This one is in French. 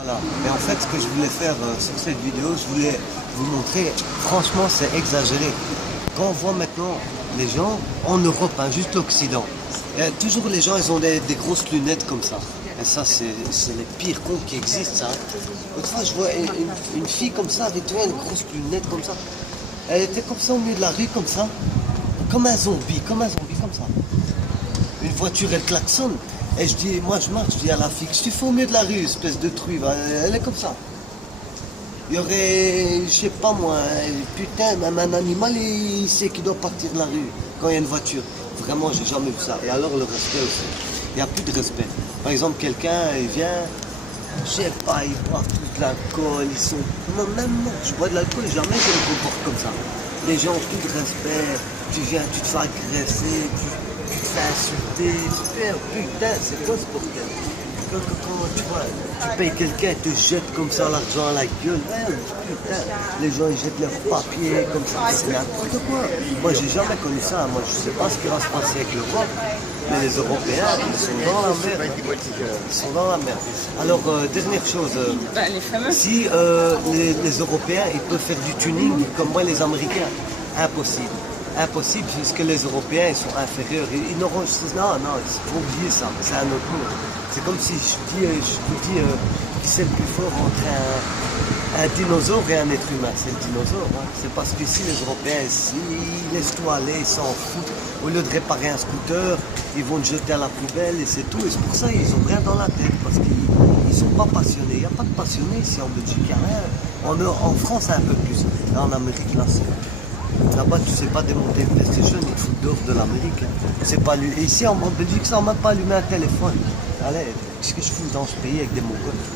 Voilà. Et en fait, ce que je voulais faire sur cette vidéo, je voulais vous montrer, franchement, c'est exagéré. Quand on voit maintenant les gens en Europe, hein, juste l'Occident, toujours les gens, ils ont des grosses lunettes comme ça. Et ça, c'est les pires cons qui existent, ça. Autrefois, je vois une fille comme ça, avec toi, une grosse lunette comme ça. Elle était comme ça au milieu de la rue, comme ça. Comme un zombie, comme ça. Une voiture, elle klaxonne. Et je dis, moi je marche, je dis à la fille, qu'est-ce que tu fais au milieu de la rue, espèce de truie, va. Elle est comme ça. Il y aurait, je sais pas moi, putain, même un animal, il sait qu'il doit partir de la rue quand il y a une voiture. Vraiment, j'ai jamais vu ça. Et alors le respect aussi. Il n'y a plus de respect. Par exemple, quelqu'un, il vient, je sais pas, il boit tout de l'alcool, ils sont... Non, même moi, je bois de l'alcool, jamais je me comporte comme ça. Les gens ont plus de respect, tu viens, tu te fais agresser, tu te fais insulter, putain, c'est quoi ce bordel? Quand tu vois, tu payes quelqu'un, il te jette comme ça l'argent à la gueule, putain, les gens ils jettent leurs papiers comme ça, c'est n'importe quoi. Moi j'ai jamais connu ça, moi je sais pas ce qui va se passer avec l'Europe, mais les Européens, ils sont dans la merde. Ils sont dans la merde. Alors, dernière chose, Les fameux. si les Européens ils peuvent faire du tuning comme moi les Américains, impossible. Impossible puisque les Européens ils sont inférieurs. Ils n'auront. Non, il faut oublier ça, c'est un autre monde. C'est comme si je vous dis qui c'est le plus fort entre un dinosaure et un être humain. C'est le dinosaure. Hein. C'est parce qu'ici les Européens, ils laissent tout aller, ils s'en foutent. Au lieu de réparer un scooter, ils vont le jeter à la poubelle et c'est tout. Et c'est pour ça qu'ils n'ont rien dans la tête parce qu'ils ne sont pas passionnés. Il n'y a pas de passionnés ici en Belgique, il n'y a rien. En France, un peu plus. Là, en Amérique, là, c'est... Là-bas, tu sais pas démonter une PlayStation, ils te foutent dehors de l'Amérique. C'est pas lui. Et ici, en Belgique, ça n'a même pas allumé un téléphone. Allez, qu'est-ce que je fous dans ce pays avec des Mongols?